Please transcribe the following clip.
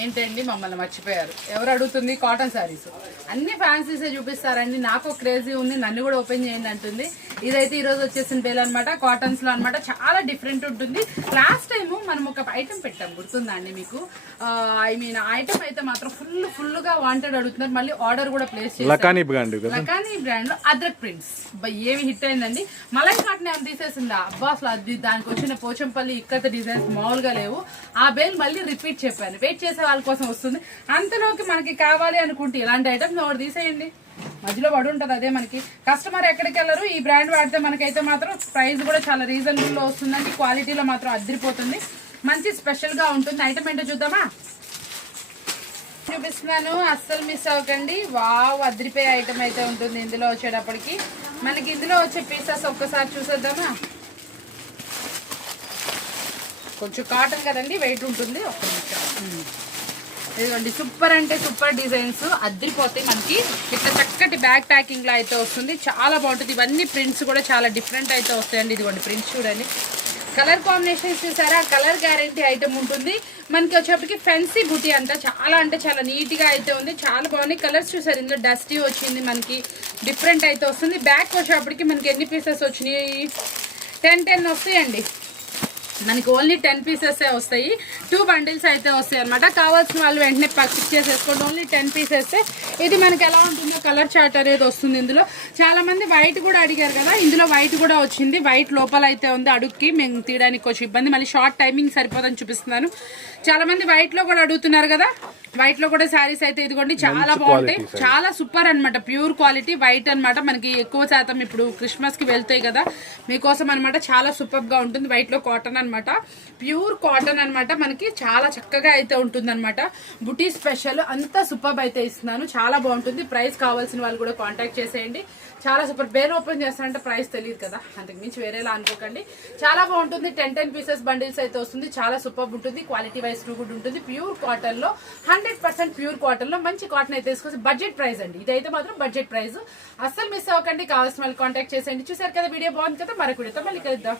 ఏంటండి మమ్మల్ని మర్చిపోయారు. ఎవరు అడుగుతుంది కాటన్ శారీస్ అన్ని ఫ్యాన్సీసే చూపిస్తారండి. నాకు క్రేజీ ఉంది, నన్ను కూడా ఓపెన్ చేయండి అంటుంది. ఇదైతే ఈరోజు వచ్చేసిన బేల్ అనమాట, కాటన్స్ లో అనమాట. చాలా డిఫరెంట్ ఉంటుంది. లాస్ట్ టైం మనం ఒక ఐటమ్ పెట్టాం, గుర్తుందా అండి మీకు? ఐ మీన్ ఐటమ్ అయితే మాత్రం ఫుల్ గా వాంటెడ్ అడుగుతున్నారు. మళ్ళీ ఆర్డర్ కూడా ప్లేస్ చేశారు. లకానీ బ్రాండ్ లో అద్రక్ ప్రింట్స్ ఏమి హిట్ అయిందండి. మలై కాటన్ ఏమైనా తీసేసిందా? అబ్బా అసలు అది దానికి వచ్చిన పోచంపల్లి ఇక్కత డిజైన్స్ మామూలుగా లేవు. ఆ బేల్ మళ్ళీ రిపీట్ చెప్పాను, వెయిట్ చేసే వాళ్ళ కోసం వస్తుంది. అంతలోకి మనకి కావాలి అనుకుంటే ఇలాంటి ఐటమ్స్ ఒకటి తీసేయండి, మధ్యలో పడి ఉంటుంది. అదే మనకి కస్టమర్ ఎక్కడికి వెళ్ళరు. ఈ బ్రాండ్ వాడితే మనకైతే మాత్రం ప్రైస్ కూడా చాలా రీజనబుల్ లో వస్తుందండి. క్వాలిటీలో మాత్రం అదిరిపోతుంది, మంచి స్పెషల్ గా ఉంటుంది. ఐటమ్ ఏంటో చూద్దామా? చూపిస్తున్నాను, అస్సలు మిస్ అవ్వకండి. వావ్, అదిరిపోయే ఐటమ్ అయితే ఉంటుంది ఇందులో వచ్చేటప్పటికి. మనకి ఇందులో వచ్చే పీసెస్ ఒక్కసారి చూసేద్దామా? కొంచెం కాటన్ కదండి, వెయిట్ ఉంటుంది. ఒక్క నిమిషం. ఇదిగోండి, సూపర్ అంటే సూపర్ డిజైన్స్ అద్దిపోతాయి. మనకి ఇట్లా చక్కటి బ్యాగ్ ప్యాకింగ్ లో అయితే వస్తుంది, చాలా బాగుంటుంది. ఇవన్నీ ప్రింట్స్ కూడా చాలా డిఫరెంట్ అయితే వస్తాయండి. ఇదిగోండి ప్రింట్స్ చూడండి, కలర్ కాంబినేషన్స్ చూసారా? కలర్ గ్యారంటీ ఐటమ్ ఉంటుంది. మనకి వచ్చేప్పటికి ఫెన్సీ బుటీ అంతా చాలా అంటే చాలా నీట్ గా అయితే ఉంది, చాలా బాగుంది. కలర్స్ చూసారు, ఇందులో డస్టీ వచ్చింది, మనకి డిఫరెంట్ అయితే వస్తుంది. బ్యాక్ వచ్చేప్పటికి మనకి ఎన్ని పీసెస్ వచ్చినాయి? 10 వస్తాయండి. మనకి ఓన్లీ 10 పీసెస్ వస్తాయి. 2 బండిల్స్ అయితే వస్తాయి అనమాట. కావాల్సిన వాళ్ళు వెంటనే పిక్ చేసేసుకోండి. Only 10 pieces. ఇది మనకి ఎలా ఉంటుందో కలర్ చార్ట్ అనేది వస్తుంది. ఇందులో చాలా మంది వైట్ కూడా అడిగారు కదా, ఇందులో వైట్ కూడా వచ్చింది. వైట్ లోపల అయితే ఉంది, అడుక్కి మేము తీయడానికి కొంచెం ఇబ్బంది. మళ్ళీ షార్ట్ టైమింగ్ సరిపోదని చూపిస్తున్నాను. చాలా మంది వైట్ లో కూడా అడుగుతున్నారు కదా, వైట్ లో కూడా శారీస్ అయితే ఇదిగోండి చాలా బాగుంటాయి, చాలా సూపర్ అనమాట. ప్యూర్ క్వాలిటీ వైట్ అనమాట. మనకి ఎక్కువ శాతం ఇప్పుడు క్రిస్మస్ కి వెళ్తాయి కదా, మీకోసం అనమాట. చాలా సూపర్ గా ఉంటుంది. వైట్ లో కాటన్ అనమాట, ప్యూర్ కాటన్ అనమాట. మనకి చాలా చక్కగా అయితే ఉంటుంది అనమాట. బుటీ స్పెషల్ అంతా సూపర్ అయితే ఇస్తున్నాను, చాలా బాగుంటుంది. ప్రైస్ కావాల్సిన వాళ్ళు కూడా కాంటాక్ట్ చేసేయండి. చాలా సూపర్. బేర్ ఓపెన్ చేస్తారంటే ప్రైస్ తెలియదు కదా, అంతకు మించి వేరేలా అనుకోకండి. చాలా బాగుంటుంది. 10 పీసెస్ బండిల్స్ అయితే వస్తుంది. చాలా సూపర్ ఉంటుంది. క్వాలిటీ వైజ్ టూ గుడ్ ఉంటుంది. ప్యూర్ కాటన్ లో 100% ప్యూర్ కాటన్ లో మంచి కాటన్ అయితే తీసుకొచ్చి బడ్జెట్ ప్రైస్ అండి. ఇదైతే మాత్రం బడ్జెట్ ప్రైస్. అస్సలు మిస్ అవ్వకండి. కావాల్సిన వాళ్ళు కాంటాక్ట్ చేసేయండి. చూసారు కదా, వీడియో బాగుంది కదా. మరొక వీడియోతో మళ్ళీ కలుద్దాం.